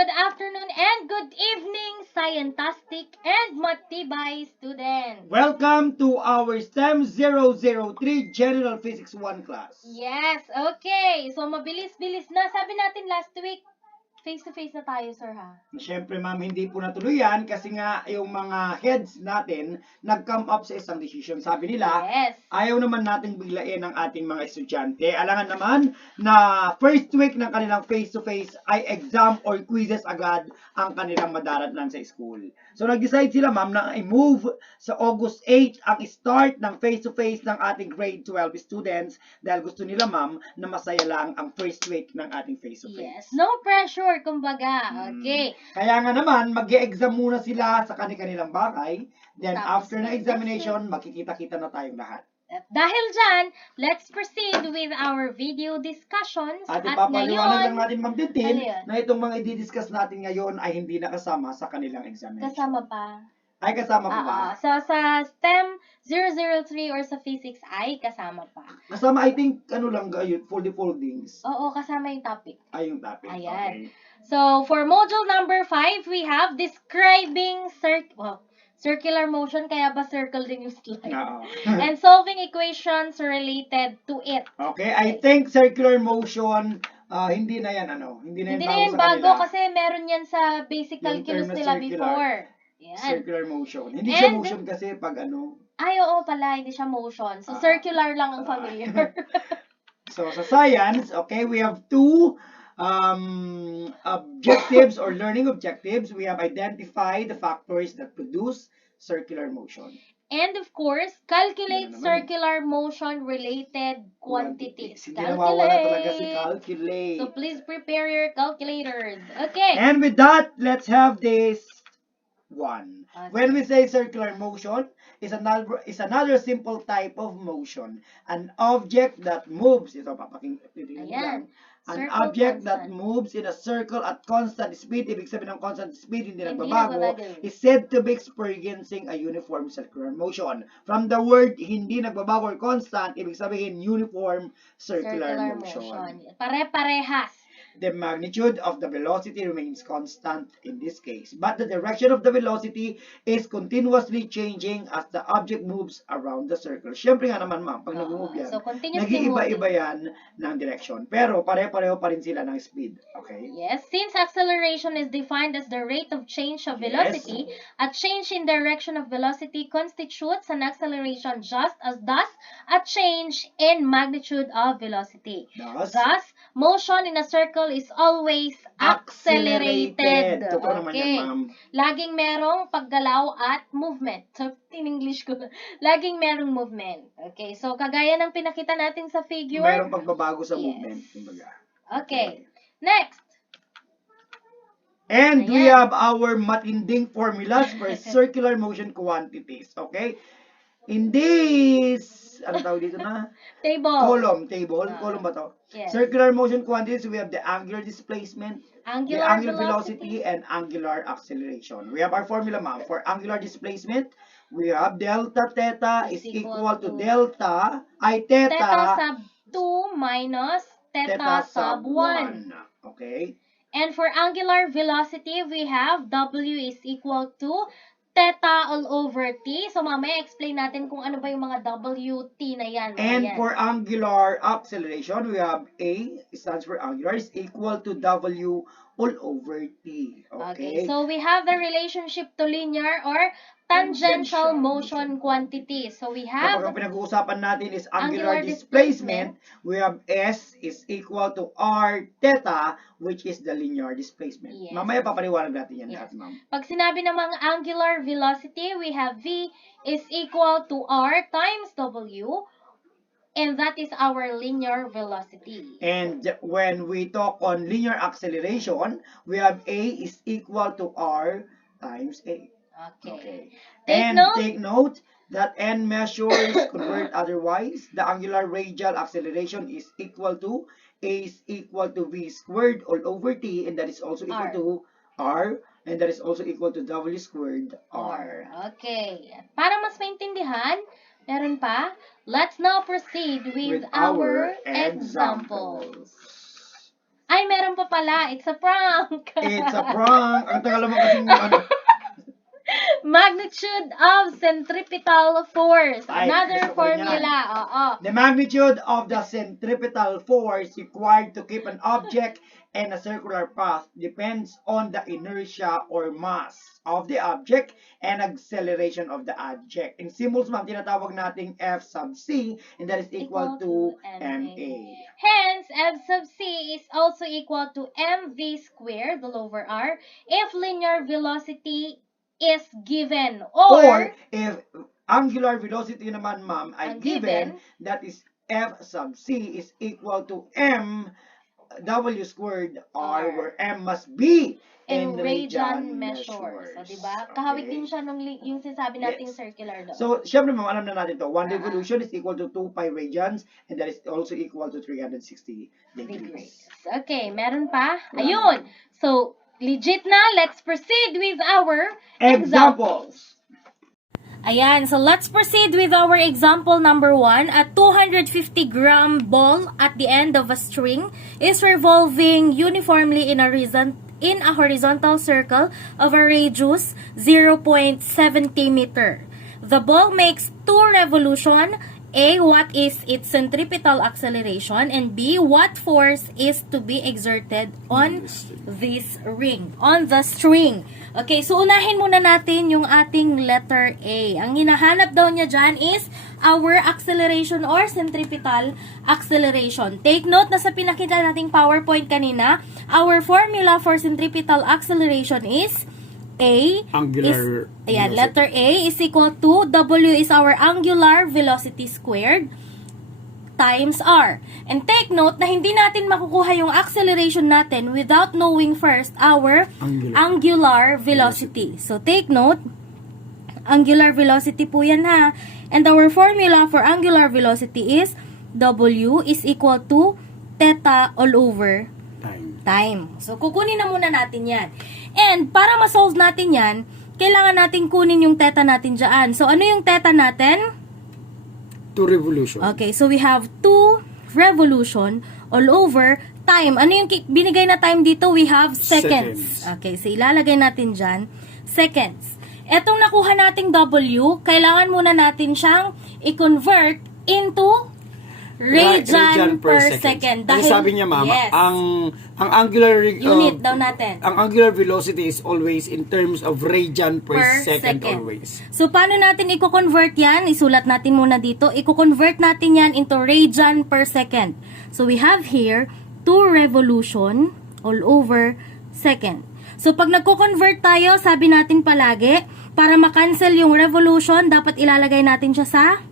good afternoon, and good evening, scientastic and matibay students. Welcome to our STEM 003 General Physics 1 class. Yes, okay. So, mabilis-bilis na. Sabi natin last week, face-to-face na tayo, sir, ha? Siyempre ma'am, hindi po natuloy yan kasi nga yung mga heads natin nag-come up sa isang decision. Sabi nila, Yes. ayaw naman nating biglain ang ating mga estudyante. Alangan naman na first week ng kanilang face-to-face ay exam or quizzes agad ang kanilang madaratnan sa school. So nag-decide sila ma'am na i-move sa August 8 ang start ng face-to-face ng ating grade 12 students dahil gusto nila ma'am na masaya lang ang first week ng ating face-to-face. Yes. No pressure, kumbaga. Okay. Kaya nga naman, mag-e-exam muna sila sa kanilang bahay. Then Tapos after na examination, makikita-kita na tayong lahat. At dahil dyan, let's proceed with our video discussions. At At ipapaliwanag lang ngayon, natin, Ma'am Tintin, ano yun? na itong mga i-discuss natin ngayon ay hindi nakasama sa kanilang examination. kasama pa. Ay, kasama pa ba? So, sa STEM 003 or sa Physics ay kasama pa. Kasama, I think, ano lang gayon, for the foldings. Oo, kasama yung topic. Ay, yung topic. Ayan. Okay. So, for module number 5, we have describing circular motion, kaya ba circle din yung slide? Oo. And solving equations related to it. Okay, I think circular motion, hindi na yan, hindi na yan Hindi bago na yan sa bago kanila. kasi meron yan sa basic Yung calculus term na nila circular. before. Yan. Circular motion. Hindi siya And- motion kasi pag Ay, oo pala, hindi siya motion. So, circular lang ang familiar. So, sa science, okay, we have two objectives or learning objectives. We have identified the factors that produce circular motion. And of course, calculate Yan naman. circular motion related quantities. Hindi nawawala talaga si calculate. So please prepare your calculators. Okay. And with that, let's have this one. Okay. When we say circular motion, is another simple type of motion. An object that moves. Ito, papakinggan. Ayan. An Circle object that constant. moves in a circle at constant speed, ibig sabihin ng constant speed, hindi Hindi nagbabago, nagbabago. is said to be experiencing a uniform circular motion. From the word hindi nagbabago or constant, ibig sabihin uniform circular motion. Pare-parehas. The magnitude of the velocity remains constant in this case, but the direction of the velocity is continuously changing as the object moves around the circle. Siyempre nga naman ma'am, pag nag-move yan, So, continuously nag-iiba-iba moving. yan ng direction. Pero pare-pareho pa rin sila ng speed. Okay? Yes, since acceleration is defined as the rate of change of velocity, a change in direction of velocity constitutes an acceleration just as does a change in magnitude of velocity. Thus, motion in a circle is always accelerated. Totoo naman yan, Okay. ma'am. Laging merong paggalaw at movement. So, in English ko, laging merong movement. Okay, so kagaya ng pinakita natin sa figure. Mayroong pagbabago sa Yes. movement. Kumbaga. Okay, next. And we Ayan. have our matinding formulas for circular motion quantities. Okay? In this, ano tawag dito na? Table. Table. Column ba to? Yes. Circular motion quantities, we have the angular displacement, the Angular angular velocity. velocity, and angular acceleration. We have our formula, ma'am. For angular displacement, we have delta theta is equal to delta, Theta theta sub 2 minus theta sub 1. Okay? And for angular velocity, we have W is equal to theta all over T. So, mamaya explain natin kung ano ba yung mga WT na yan. And Ayan. for angular acceleration, we have A, stands for angular, is equal to W all over T. Okay? So, we have the relationship to linear or tangential motion quantity. So, we Kapag have ang pinag-uusapan natin is Angular angular displacement, we have S is equal to R theta, which is the linear displacement. Yes. Mamaya papaliwanag natin yan Yes. lahat, ma'am. Pag sinabi ng mga angular velocity, we have V is equal to R times W, and that is our linear velocity. And when we talk on linear acceleration, we have A is equal to R times A. Okay. And note. take note that n measures convert otherwise. The angular radial acceleration is equal to A is equal to V squared all over T, and that is also equal R. to R, and that is also equal to W squared R. Okay. Para mas maintindihan, meron pa. Let's now proceed with With our our examples. Ay, meron pa pala. It's a prank. It's a prank. Ang tagal naman kasing ano. Magnitude of centripetal force. Ay, Another gusto ko rin yan. formula. Oo. The magnitude of the centripetal force required to keep an object in a circular path depends on the inertia or mass of the object and acceleration of the object. In symbols, ma'am, tinatawag nating F sub c, and that is equal to ma. Hence, F sub c is also equal to mv squared, all over r, if linear velocity is given. Or if angular velocity naman, ma'am, ay Ang given, that is F sub c is equal to m w squared r, where m must be in in radian measures. So, diba? Kahawig din siya nung yung sinasabi nating Yes. circular doon. So, syempre ma'am, alam na natin to. 1 revolution is equal to 2 pi radians, and that is also equal to 360 degrees. Okay, meron pa? Ayun. So, legit na. Let's proceed with our Examples. Ayan, so let's proceed with our example number 1. A 250-gram ball at the end of a string is revolving uniformly in a horizontal circle of a radius 0.70 meter. The ball makes 2 revolutions. A, what is its centripetal acceleration? And B, what force is to be exerted on this ring, on the string? Okay, so unahin muna natin yung ating letter A. Ang hinahanap daw niya dyan is our acceleration or centripetal acceleration. Take note na sa pinakita nating PowerPoint kanina, our formula for centripetal acceleration is A angular is, letter A is equal to W is our angular velocity squared times R. And take note na hindi natin makukuha yung acceleration natin without knowing first our angular velocity. So take note, angular velocity po yan ha. And our formula for angular velocity is W is equal to theta all over time. So kukunin na muna natin yan. And para ma-solve natin yan, kailangan natin kunin yung theta natin dyan. So, ano yung theta natin? 2 revolution. Okay, so we have 2 revolution all over time. Ano yung binigay na time dito? We have seconds. Okay, so ilalagay natin dyan, seconds. Etong nakuha nating W, kailangan muna natin siyang i-convert into radian per second. Dahil sabi niya, ma'am, yes, ang angular unit daw natin. Ang angular velocity is always in terms of radian per second always. So paano natin i-convert yan? Isulat natin muna dito. I-convert natin yan into radian per second. So we have here 2 revolution all over second. So pag nagko-convert tayo, sabi natin palagi, para ma-cancel yung revolution, dapat ilalagay natin siya sa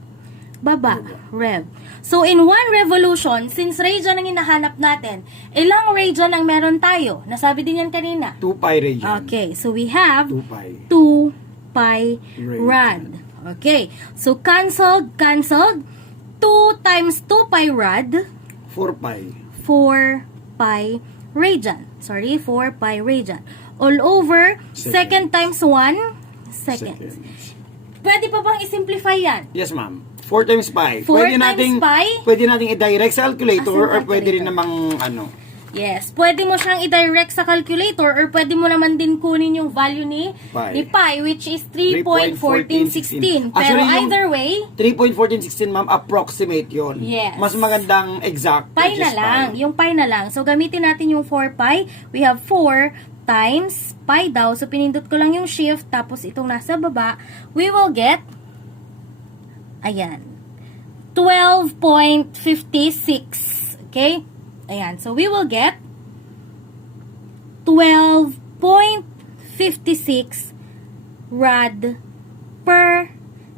baba, rev. So, in 1 revolution, since radian ang hinahanap natin, ilang radian ang meron tayo? Nasabi din yan kanina. 2 pi radian. Okay, so we have 2 pi. 2 pi rad. Okay, so cancelled. 2 times 2 pi rad. 4 pi. 4 pi radian. Sorry, 4 pi radian. All over, second times 1 seconds. Pwede pa bang i-simplify yan? Yes, ma'am. 4 times pi. 4 times pi? Pwede nating i-direct sa calculator or pwede rin namang Yes, pwede mo siyang i-direct sa calculator or pwede mo naman din kunin yung value ni pi, which is 3.1416. Pero either way, 3.1416, ma'am, approximate yon. Yes. Mas magandang exact. pi na lang. Yung pi na lang. So, gamitin natin yung 4 pi. We have 4 times pi daw. So, pinindot ko lang yung shift. Tapos, itong nasa baba, we will get, ayan, 12.56. Okay? Ayan. So, we will get 12.56 rad per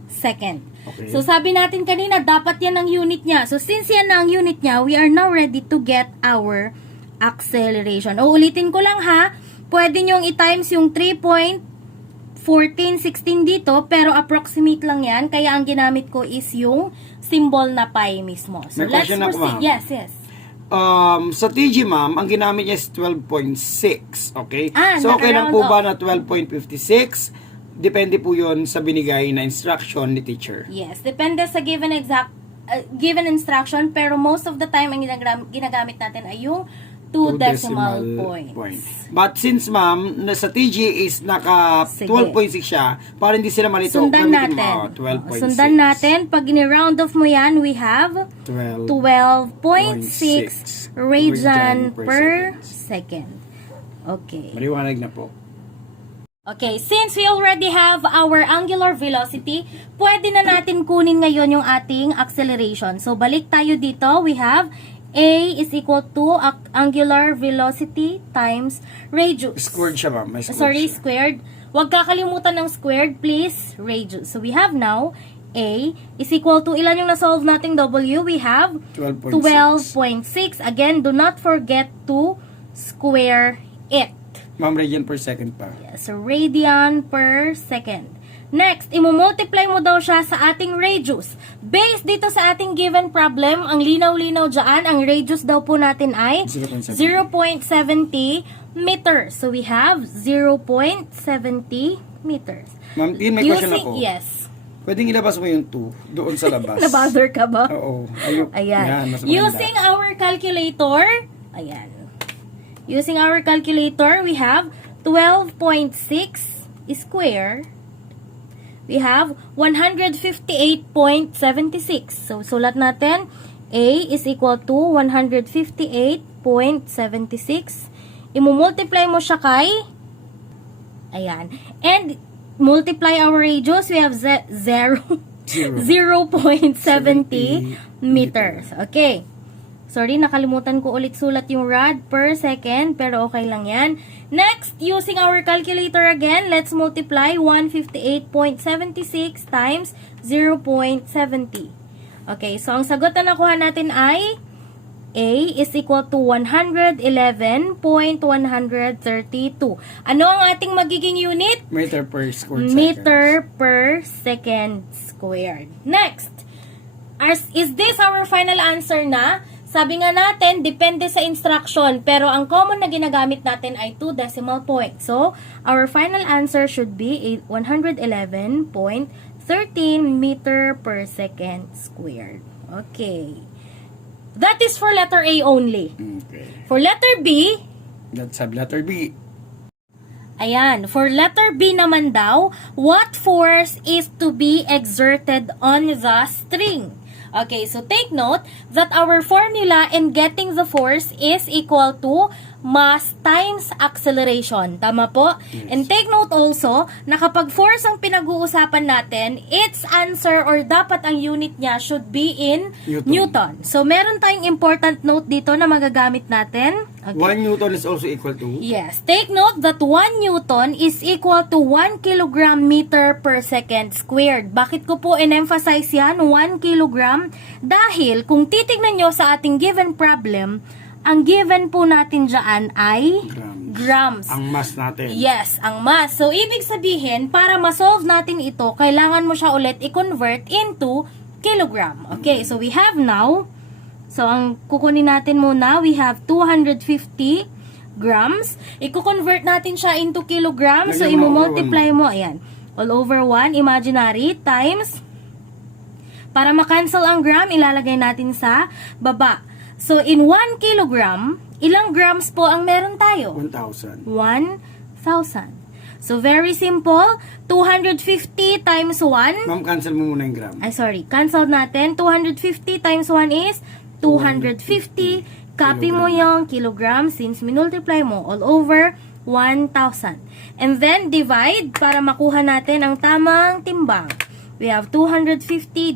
second. Okay. So, sabi natin kanina, dapat yan ang unit niya. So, since yan na ang unit niya, we are now ready to get our acceleration. O, ulitin ko lang ha. Pwede nyong i-times yung 3.1416 dito, pero approximate lang yan. Kaya ang ginamit ko is yung symbol na pi mismo. So, May let's question ako, proceed. ma'am. Yes, yes. Sa TG, ma'am, ang ginamit niya is 12.6. Okay? Ah, so, okay lang po naka-round ba na 12.56? Depende po yon sa binigay na instruction ni teacher. Yes, depende sa given instruction, pero most of the time ang ginagamit natin ay yung 2 2 decimal points. But since ma'am, sa TG is naka Sige. 12.6 siya, para hindi sila malito, Sundan gamitin natin. mo, 12.6. Sundan natin. Pag ni-round off mo yan, we have 12.6 radian per second. Okay. Maliwanag na po. Okay, since we already have our angular velocity, pwede na natin kunin ngayon yung ating acceleration. So, balik tayo dito. We have A is equal to angular velocity times radius. Squared siya ma'am, may squared Sorry, siya. squared. Huwag kakalimutan ng squared, please. Radius. So, we have now A is equal to, ilan yung na-solve nating W? We have 12.6. Again, do not forget to square it. Ma'am, radian per second pa. So, radian per second. Next, imumultiply mo daw siya sa ating radius. Based dito sa ating given problem, ang linaw-linaw dyan, ang radius daw po natin ay 0.70 meters. So, we have 0.70 meters. Ma'am, Tin, may question ako. Yes. Pwedeng ilabas mo yung 2 doon sa labas. Nabother ka ba? Oo. Ayan. Mas maganda. Using our calculator, ayan. Using our calculator, we have 12.6 square. We have 158.76. So, sulat natin, A is equal to 158.76. Imumultiply mo siya kay, ayan. And, multiply our radius, we have 0.70 meters. Okay. Sorry, nakalimutan ko ulit sulat yung rad per second, pero okay lang yan. Next, using our calculator again, let's multiply 158.76 times 0.70. Okay, so ang sagot na nakuha natin ay A is equal to 111.132. Ano ang ating magiging unit? Meter per squared Meter per second squared. Next, is this our final answer na? Sabi nga natin, depende sa instruction, pero ang common na ginagamit natin ay 2 decimal points. So, our final answer should be 111.13 meter per second squared. Okay. That is for letter A only. Okay. For letter B, Let's have letter B. ayan, for letter B naman daw, what force is to be exerted on the string? Okay, so take note that our formula in getting the force is equal to mass times acceleration. Tama po? Yes. And take note also na kapag force ang pinag-uusapan natin, its answer or dapat ang unit niya should be in Newton. So, meron tayong important note dito na magagamit natin. Okay. 1 Newton is also equal to? Yes. Take note that 1 Newton is equal to 1 kilogram meter per second squared. Bakit ko po in-emphasize yan, 1 kilogram? Dahil kung titignan nyo sa ating given problem, ang given po natin dyan ay grams. Ang mass natin. Yes, ang mass. So, ibig sabihin, para ma-solve natin ito, kailangan mo siya ulit i-convert into kilogram. Okay, so we have now, so ang kukunin natin muna, we have 250 grams. I-convert natin siya into kilogram. So, i-multiply mo, ayan, all over 1, imaginary, times, para ma-cancel ang gram, ilalagay natin sa baba. So, in 1 kilogram, ilang grams po ang meron tayo? 1,000. 1,000. So, very simple. 250 times 1. Ma'am, cancel mo muna yung gram. Ay, sorry. Cancel natin. 250 times 1 is 250. Copy mo yung kilogram since minultiply mo all over 1,000. And then, divide para makuha natin ang tamang timbang. We have 250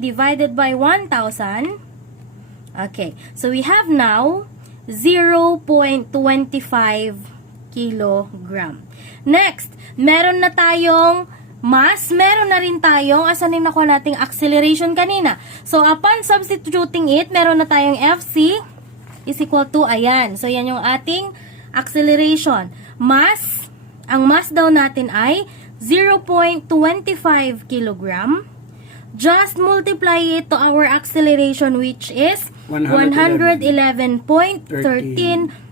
divided by 1,000. Okay, so we have now 0.25 kilogram. Next, meron na tayong mass, meron na rin tayong, asan yung nakuha nating acceleration kanina? So, upon substituting it, meron na tayong FC is equal to, ayan. So, yan yung ating acceleration. Mass, ang mass daw natin ay 0.25 kilogram. Just multiply it to our acceleration, which is 111.13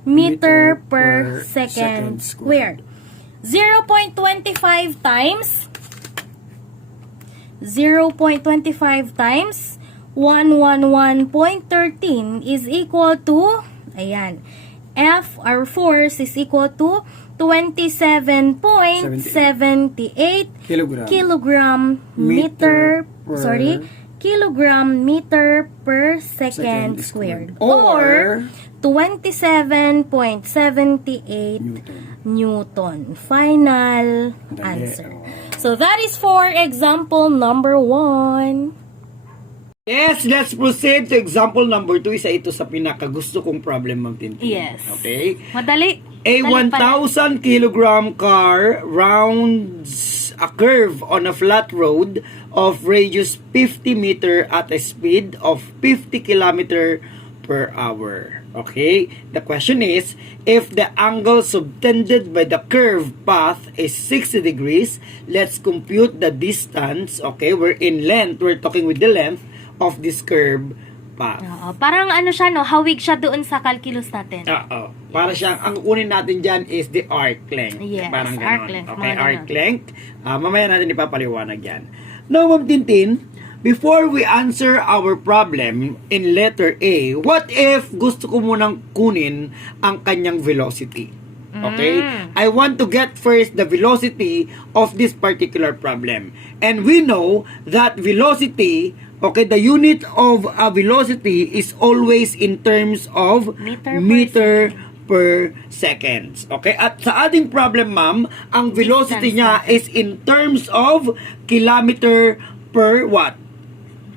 meter per second squared. 0.25 times 111.13 is equal to, ayan, F or force is equal to 27.78 kilogram kilogram per meter per second squared, or 27.78 Newton. Final answer. So that is for example number 1. Yes, let's proceed to example number 2. Isa ito sa pinakagusto kong problem, Ma'am Tintin. Yes. Okay? Madali. A 1,000 kilogram car rounds a curve on a flat road of radius 50 meter at a speed of 50 kilometer per hour. Okay? The question is, if the angle subtended by the curved path is 60 degrees, let's compute the distance. Okay? We're in length. We're talking with the length of this curved path. Parang ano siya, no? Hawig siya doon sa calculus natin. Oo. Para siyang, ang kukunin natin dyan is the arc length. Yes, Parang ganon. arc length. Okay, Mga arc ganon. length. Mamaya natin ipapaliwanag yan. Now, Ma'am Tintin, before we answer our problem in letter A, what if gusto ko munang kunin ang kanyang velocity? Okay? I want to get first the velocity of this particular problem. And we know that velocity, okay, the unit of a velocity is always in terms of meter per seconds. Okay? At sa ating problem, ma'am, ang velocity niya is in terms of kilometer per what?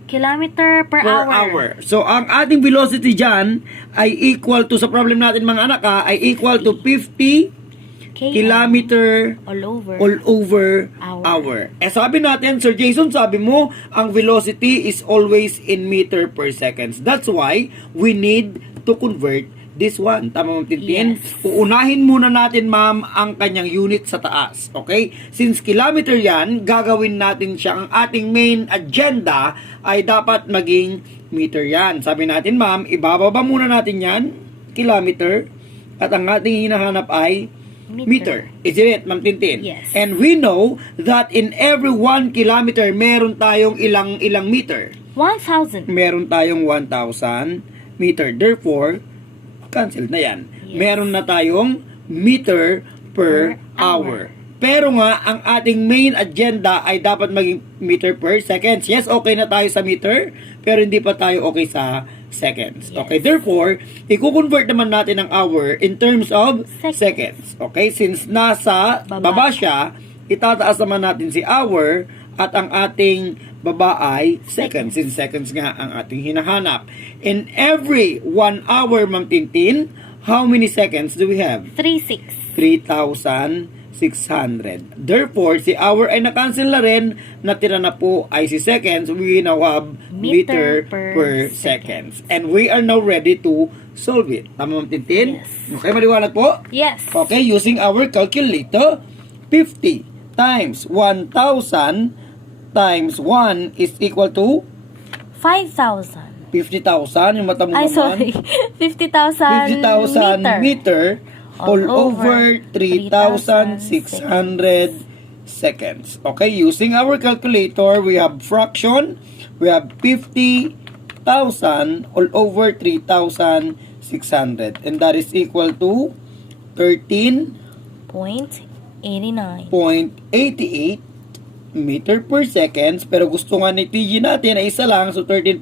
Kilometer per hour. So, ang ating velocity dyan ay equal to, sa problem natin mga anak ay equal to 50 kilometer all over hour. Sabi natin, Sir Jason, sabi mo, ang velocity is always in meter per seconds. That's why we need to convert this one. Tama, Ma'am Tintin? Yes. Uunahin muna natin, ma'am, ang kanyang unit sa taas. Okay? Since kilometer yan, gagawin natin siya. Ang ating main agenda ay dapat maging meter yan. Sabi natin, ma'am, ibababa muna natin yan, kilometer, at ang ating hinahanap ay meter. Isn't it, Ma'am Tintin? Yes. And we know that in every 1 kilometer, meron tayong ilang meter? 1,000. Meron tayong 1,000 meter. Therefore, cancel na yan. Yes. Meron na tayong meter per hour. Pero nga, ang ating main agenda ay dapat maging meter per seconds. Yes, okay na tayo sa meter, pero hindi pa tayo okay sa seconds. Yes. Okay, therefore, i-convert naman natin ang hour in terms of seconds. Okay, since nasa baba siya, itataas naman natin si hour at ang ating baba ay seconds. Since seconds nga ang ating hinahanap. In every 1 hour, Ma'am Tintin, how many seconds do we have? 3,600. Therefore, si hour ay na-cancel na rin, natira na po ay si seconds. We now have meter per seconds. And we are now ready to solve it. Tama, Ma'am Tintin? Yes. Okay, maliwanag po? Yes. Okay, using our calculator, 50 times 1,000 times 1 is equal to 5,000. 50,000. Yung mata mo Ay, naman. sorry. 50,000 meter all over 3,600 seconds. Okay, using our calculator, we have fraction. We have 50,000 all over 3,600. And that is equal to 13.88 meter per seconds, pero gusto nga ni TG natin ay isa lang, so 13.9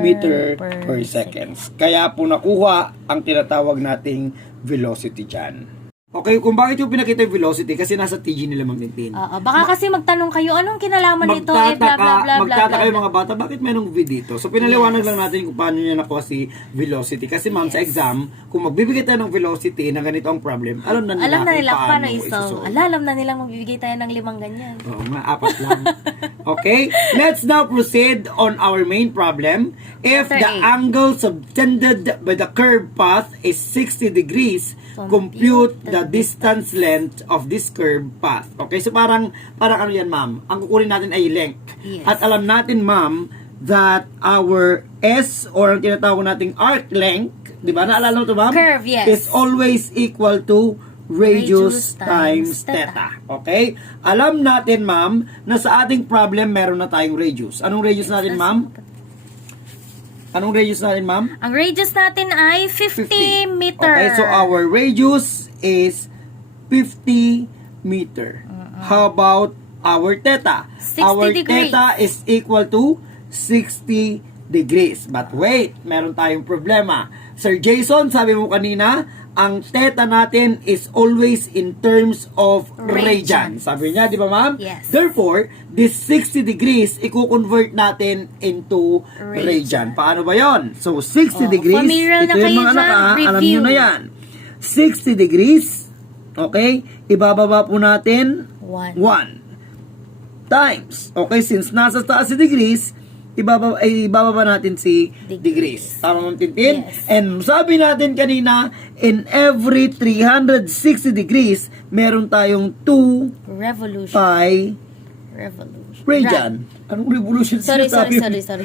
meter per seconds. Kaya po nakuha ang tinatawag nating velocity dyan. Okay, kung bakit yung pinakita yung velocity, kasi nasa TG nila, Ma'am Tintin. Baka kasi magtanong kayo, anong kinalaman nito? Bla, bla, bla, bla, magtataka yung bla. mga bata, bakit mayroong V dito? So, pinaliwanag lang natin kung paano niya nakuha si velocity. Kasi, ma'am, sa exam, kung magbibigay tayo ng velocity na ganito ang problem, alam na nila kung paano isosolve. Alam na nilang magbibigay tayo ng 5 ganyan. Oo, mga 4 lang. Okay, let's now proceed on our main problem. If the angle subtended by the curved path is 60 degrees, compute the distance length of this curved path. Okay, so parang ano yan, ma'am? Ang kukunin natin ay length. Yes. At alam natin, ma'am, that our S or ang tinatawag nating arc length, di ba? Naalala mo ito, ma'am? Curve, yes. Is always equal to radius times theta. Okay? Alam natin, ma'am, na sa ating problem meron na tayong radius. Anong radius natin, ma'am? Anong radius natin, ma'am? Ang radius natin ay 50 meter. Okay, so our radius is 50 meter. How about our theta? 60 Our degrees. theta is equal to 60 degrees. But wait, meron tayong problema. Sir Jason, sabi mo kanina, ang theta natin is always in terms of radian. Sabi niya, di ba ma'am? Yes. Therefore, this 60 degrees, i-convert natin into radian. Paano ba yon? So, 60 degrees, familiar ito na yung kayo mga anak, dyan, alam review. nyo na yan. 60 degrees, okay, ibababa po natin 1 times. Okay, since nasa taas si degrees, ibababa natin si degrees. Tama ma'am Tintin? Yes. And sabi natin kanina, in every 360 degrees, meron tayong 2 Revolution. pi radian. Anong revolution Sorry. sinasabi?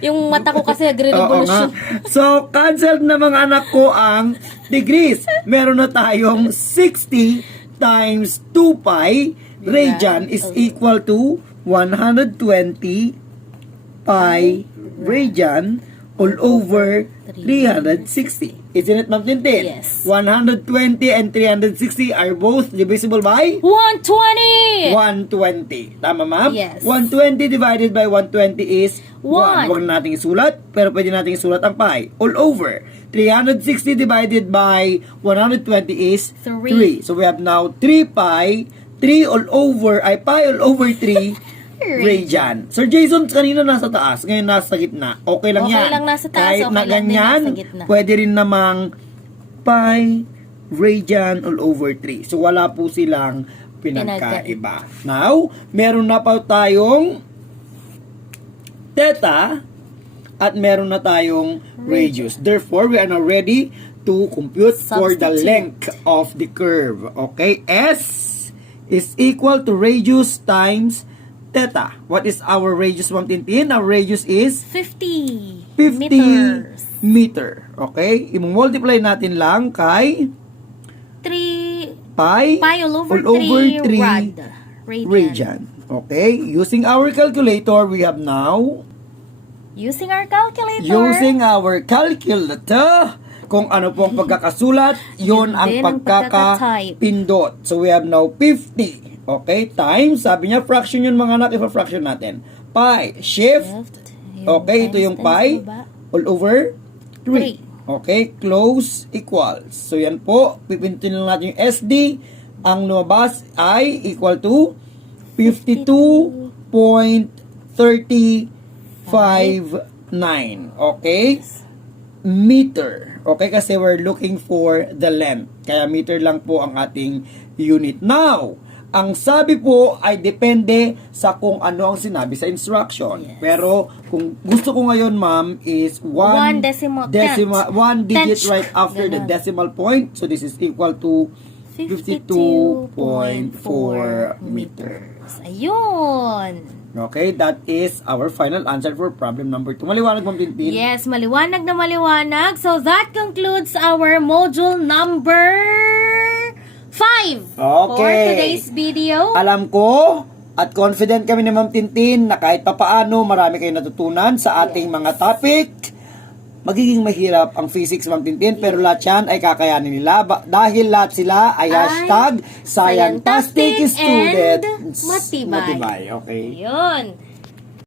Yung mata ko kasi Oo nga. nagre-revolution. So, cancel na mga anak ko ang degrees. Meron na tayong 60 times 2 pi radian is equal to 120 pi radian all over 360. Isn't it, Ma'am Tintin? Yes. 120 and 360 are both divisible by 120! 120. Tama, ma'am? Yes. 120 divided by 120 is 1. One. Huwag na natin isulat, pero pwede natin isulat ang pi. All over. 360 divided by 120 is 3. Three. So we have now 3 pi, 3 all over, ay pi all over 3 radian. Sir Jason, kanina nasa taas, ngayon nasa gitna. Okay lang Okay yan. lang nasa taas, Kahit okay na lang din ganyan, nasa gitna. pwede rin namang pi radian all over 3. So wala po silang pinagkaiba. Now, meron na pa tayong theta at meron na tayong radius. Therefore, we are now ready to compute for the Substitute. length of the curve. Okay? S is equal to radius times theta. What is our radius, Ma'am Tintin? Our radius is 50 50 meters. meter. Okay? I-multiply natin lang kay 3 pi pi all over 3 radian. Okay? Using our calculator, we have now Using our calculator. using our calculator, kung ano pong pagkakasulat, yun Yun ang din ang pagkakatype. pagkakapindot. So, we have now 50. Okay? Times, sabi niya, fraction yun mga anak, ipa-fraction natin. Pi, shift, okay, ito yung pi, all over 3. Okay, close equals. So, yan po, pipindutin lang natin yung SD. Ang lumabas ay equal to 52.359. Okay? Meter. Okay, kasi we're looking for the length. Kaya meter lang po ang ating unit. Now, ang sabi po ay depende sa kung ano ang sinabi sa instruction. Yes. Pero kung gusto ko ngayon, ma'am, is One decimal tenth. one digit Tenth. right after the Ganon. decimal point. So this is equal to 52.4 meters. Ayun. Okay, that is our final answer for problem number 2. Maliwanag, Ma'am Tintin? Yes, maliwanag na maliwanag. So that concludes our module number 5 for Okay. today's video. Alam ko at confident kami ni Ma'am Tintin na kahit papaano marami kayong natutunan sa ating mga topic. Magiging mahirap ang physics, Ma'am Tintin, pero lahat yan ay kakayanin nila dahil lahat sila ay hashtag scientific scientific student. and matibay. Okay. Ayun.